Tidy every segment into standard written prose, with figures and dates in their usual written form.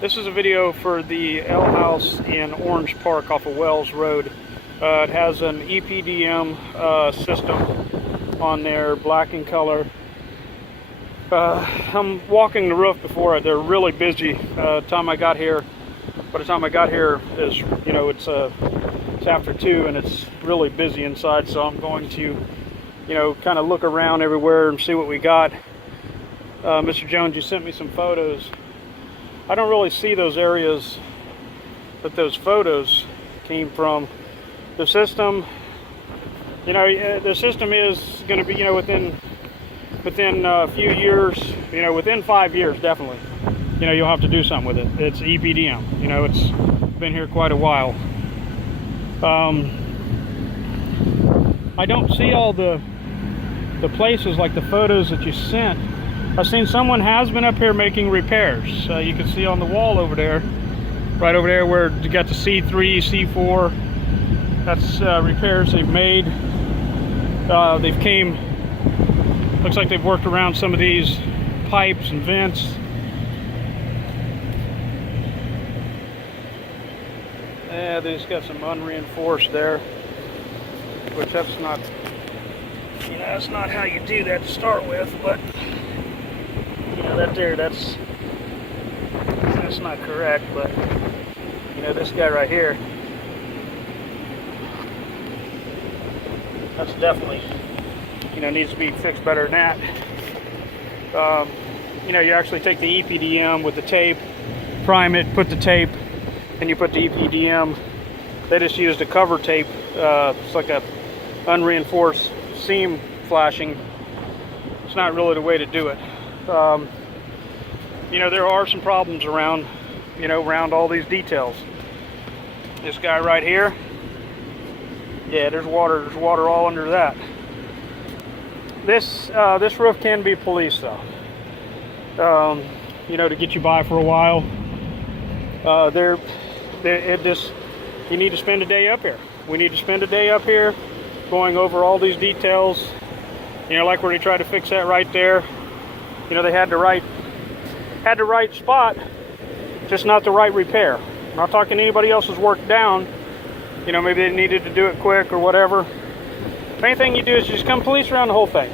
This is a video for the L House in Orange Park off of Wells Road. It has an EPDM system on there, black in color. I'm walking the roof before they're really busy. By the time I got here is, it's after 2 and it's really busy inside, so I'm going to, kind of look around everywhere and see what we got. Mr. Jones, you sent me some photos. I don't really see those areas that those photos came from. The system, the system is going to be, within a few years, within 5 years, definitely, you'll have to do something with it. It's EPDM, it's been here quite a while. I don't see all the places like the photos that you sent. I've seen someone has been up here making repairs. You can see on the wall over there, right over there where you got the C3, C4. That's repairs they've made. Looks like they've worked around some of these pipes and vents. Yeah, they just got some unreinforced there, which that's not how you do that to start with, but that's not correct. But this guy right here, that's definitely needs to be fixed better than that. You actually take the EPDM with the tape, prime it, put the tape, and you put the EPDM. They just used a cover tape. It's like a unreinforced seam flashing. It's not really the way to do it. There are some problems around, around all these details. This guy right here, yeah, there's water all under that. This roof can be policed though, to get you by for a while. You need to spend a day up here. We need to spend a day up here going over all these details. Like where they tried to fix that right there. They had the right spot, just not the right repair. I'm not talking anybody else's work down. Maybe they needed to do it quick or whatever. Main thing you do is just come police around the whole thing.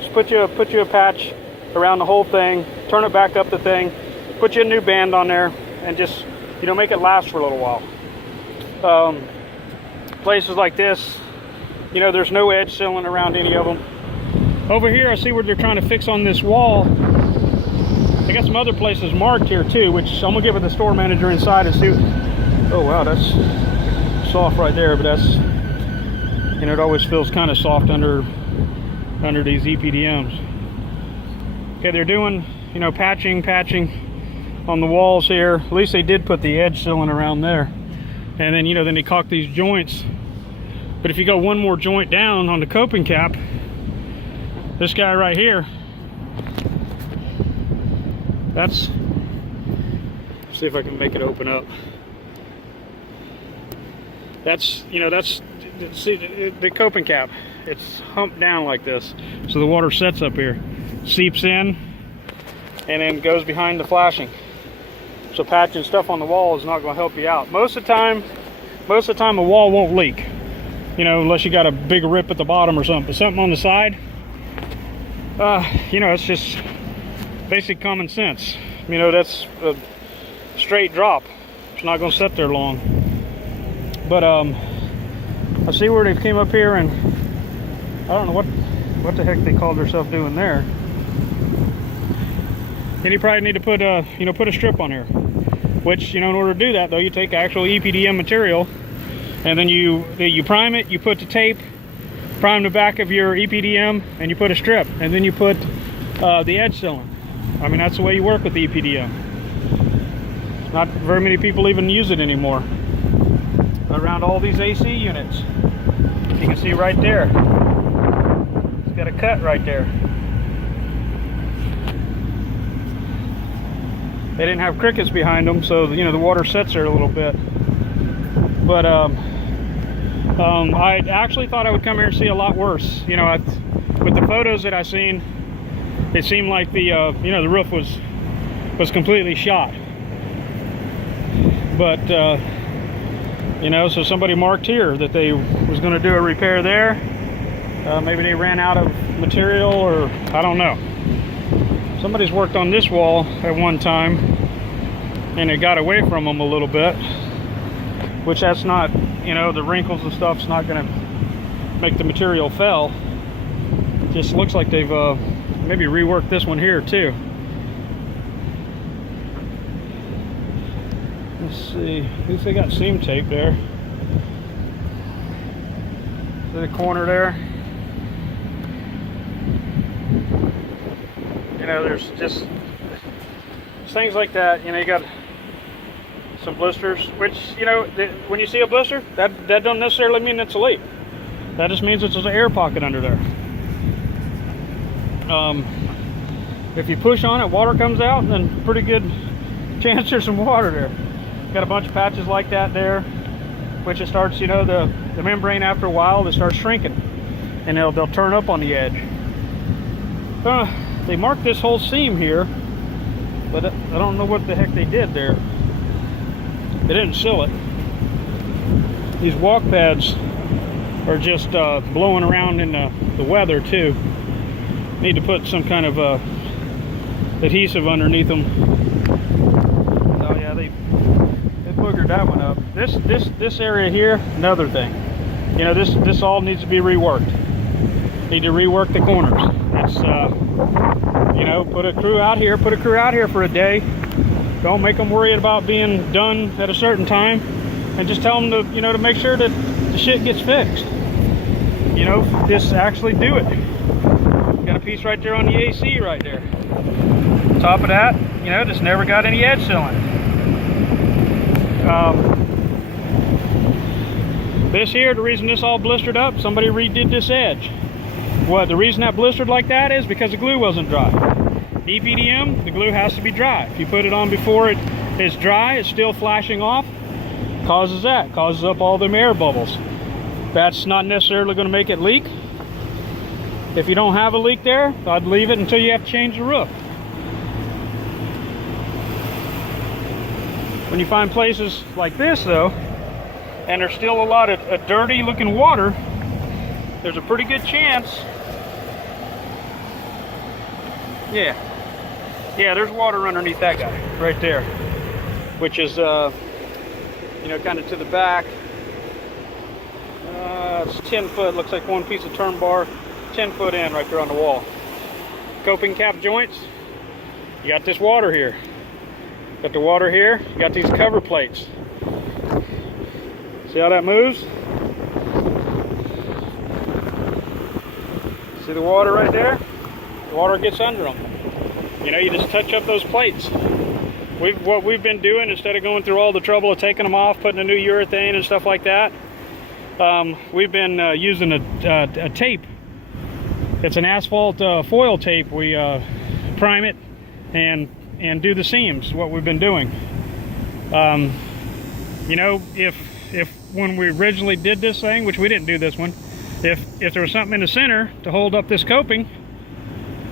Just put you a patch around the whole thing, turn it back up the thing, put you a new band on there, and just make it last for a little while. Places like this, there's no edge sealing around any of them. Over here, I see where they're trying to fix on this wall. They got some other places marked here too, which I'm gonna give it the store manager inside and see. Oh wow, that's soft right there, but that's, it always feels kind of soft under these EPDMs. Okay, they're doing, patching on the walls here. At least they did put the edge sealing around there. And then, then they caulk these joints. But if you go one more joint down on the coping cap, this guy right here, let's see if I can make it open up. That's, see the coping cap, it's humped down like this. So the water sets up here, seeps in, and then goes behind the flashing. So patching stuff on the wall is not going to help you out. Most of the time a wall won't leak, unless you got a big rip at the bottom or something. But something on the side, it's just basic common sense. That's a straight drop. It's not going to sit there long. But I see where they came up here, and I don't know what the heck they called themselves doing there. And you probably need to put a strip on here. Which, in order to do that though, you take actual EPDM material, and then you prime it, you put the tape, prime the back of your EPDM, and you put a strip, and then you put the edge sealing. That's the way you work with the EPDM. Not very many people even use it anymore. Around all these AC units, you can see right there, it's got a cut right there. They didn't have crickets behind them, so the water sets there a little bit. But I actually thought I would come here and see a lot worse. With the photos that I seen, it seemed like the roof was completely shot. but you know, so somebody marked here that they was going to do a repair there. Maybe they ran out of material, or I don't know. Somebody's worked on this wall at one time and it got away from them a little bit, which that's not, you know, the wrinkles and stuff's not going to make the material fail. Just looks like they've maybe reworked this one here too. Let's see, at least they got seam tape there. To the corner there. You know, there's just things like that. You know, you got some blisters, which, you know, when you see a blister, that doesn't necessarily mean it's a leak. That just means it's an air pocket under there. If you push on it, water comes out, and then pretty good chance there's some water there. Got a bunch of patches like that there, which it starts, you know, the membrane after a while, it starts shrinking, and they'll turn up on the edge. They marked this whole seam here, but I don't know what the heck they did there. They didn't seal it. These walk pads are just blowing around in the weather too. Need to put some kind of adhesive underneath them. Oh yeah, they boogered that one up. This area here, another thing. You know, this all needs to be reworked. Need to rework the corners. That's you know, put a crew out here for a day. Don't make them worried about being done at a certain time, and just tell them to, you know, to make sure that the shit gets fixed. You know, just actually do it. Got a piece right there on the AC right there. Top of that, you know, just never got any edge sealing. This here, the reason this all blistered up, somebody redid this edge. What the reason that blistered like that is because the glue wasn't dry. EPDM, the glue has to be dry. If you put it on before it is dry, it's still flashing off, causes up all them air bubbles. That's not necessarily going to make it leak. If you don't have a leak there, I'd leave it until you have to change the roof. When you find places like this though, and there's still a lot of dirty looking water, there's a pretty good chance, yeah, there's water underneath that guy right there, which is you know, kind of to the back. It's 10 foot, looks like one piece of turn bar, 10 foot in right there on the wall. Coping cap joints, you got this water here, got the water here, you got these cover plates. See how that moves? See the water right there? The water gets under them. You know, you just touch up those plates. What we've been doing, instead of going through all the trouble of taking them off, putting a new urethane and stuff like that, we've been using a tape. It's an asphalt foil tape. We prime it and do the seams. What we've been doing. You know, if when we originally did this thing, which we didn't do this one, if there was something in the center to hold up this coping,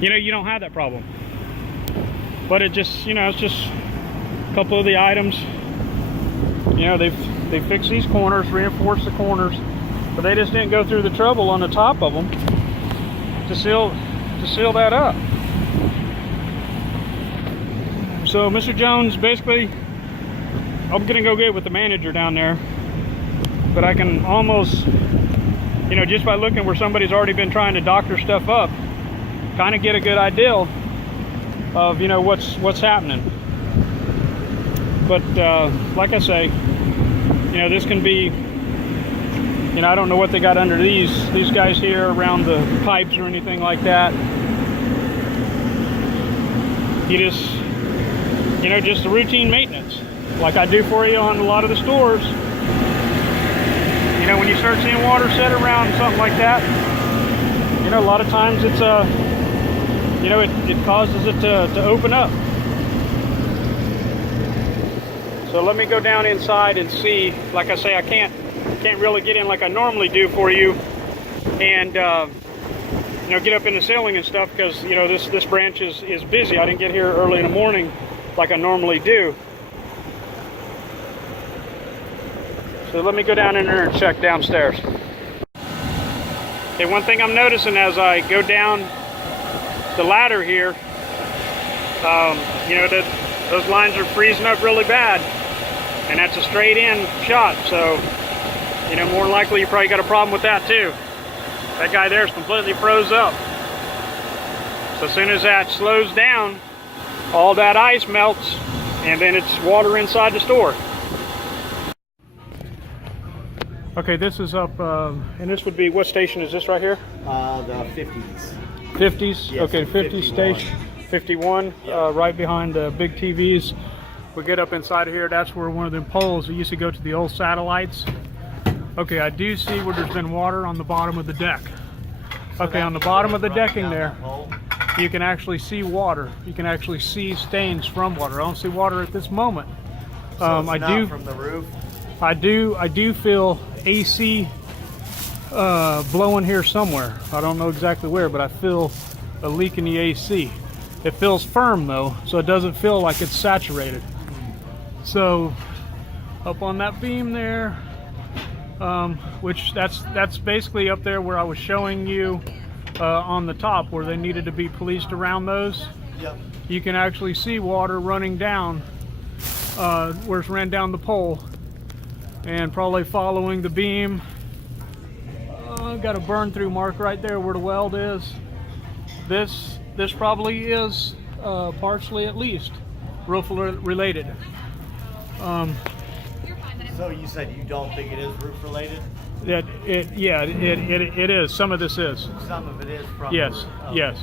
you know, you don't have that problem. But it just, you know, it's just a couple of the items. You know, they fixed these corners, reinforced the corners, but they just didn't go through the trouble on the top of them to seal that up. So Mr. Jones, basically, I'm gonna go get with the manager down there, but I can almost, you know, just by looking where somebody's already been trying to doctor stuff up, kind of get a good idea of, you know, what's happening. But like I say, you know, this can be, you know, I don't know what they got under these guys here around the pipes or anything like that. You just, you know, just the routine maintenance like I do for you on a lot of the stores. You know, when you start seeing water set around something like that, you know, a lot of times it's you know, it causes it to open up. So let me go down inside and see. Like I say, I can't really get in like I normally do for you, and you know, get up in the ceiling and stuff, because, you know, this branch is busy. I didn't get here early in the morning like I normally do. So let me go down in there and check downstairs. Okay, one thing I'm noticing as I go down the ladder here, you know, that those lines are freezing up really bad, and that's a straight in shot. So, you know, more than likely you probably got a problem with that too. That guy there is completely froze up. So as soon as that slows down, all that ice melts, and then it's water inside the store. Okay, this is up, and this would be, what station is this right here? The 50s. 50s? Yes, okay, 50 station, 51, yep. Right behind the big TVs. We get up inside of here, that's where one of them poles that used to go to the old satellites. Okay, I do see where there's been water on the bottom of the deck. So okay, on the bottom of the decking there, you can actually see water. You can actually see stains from water. I don't see water at this moment. So it's not from the roof? I do feel AC blowing here somewhere. I don't know exactly where, but I feel a leak in the AC. It feels firm though, so it doesn't feel like it's saturated. So up on that beam there, which that's basically up there where I was showing you on the top where they needed to be policed around those. Yep. You can actually see water running down where it's ran down the pole and probably following the beam. Got a burn through mark right there where the weld is. This probably is partially at least roof related. So you said you don't think it is roof related? It is. Some of this is. Some of it is from yes, the roof. Oh. Yes.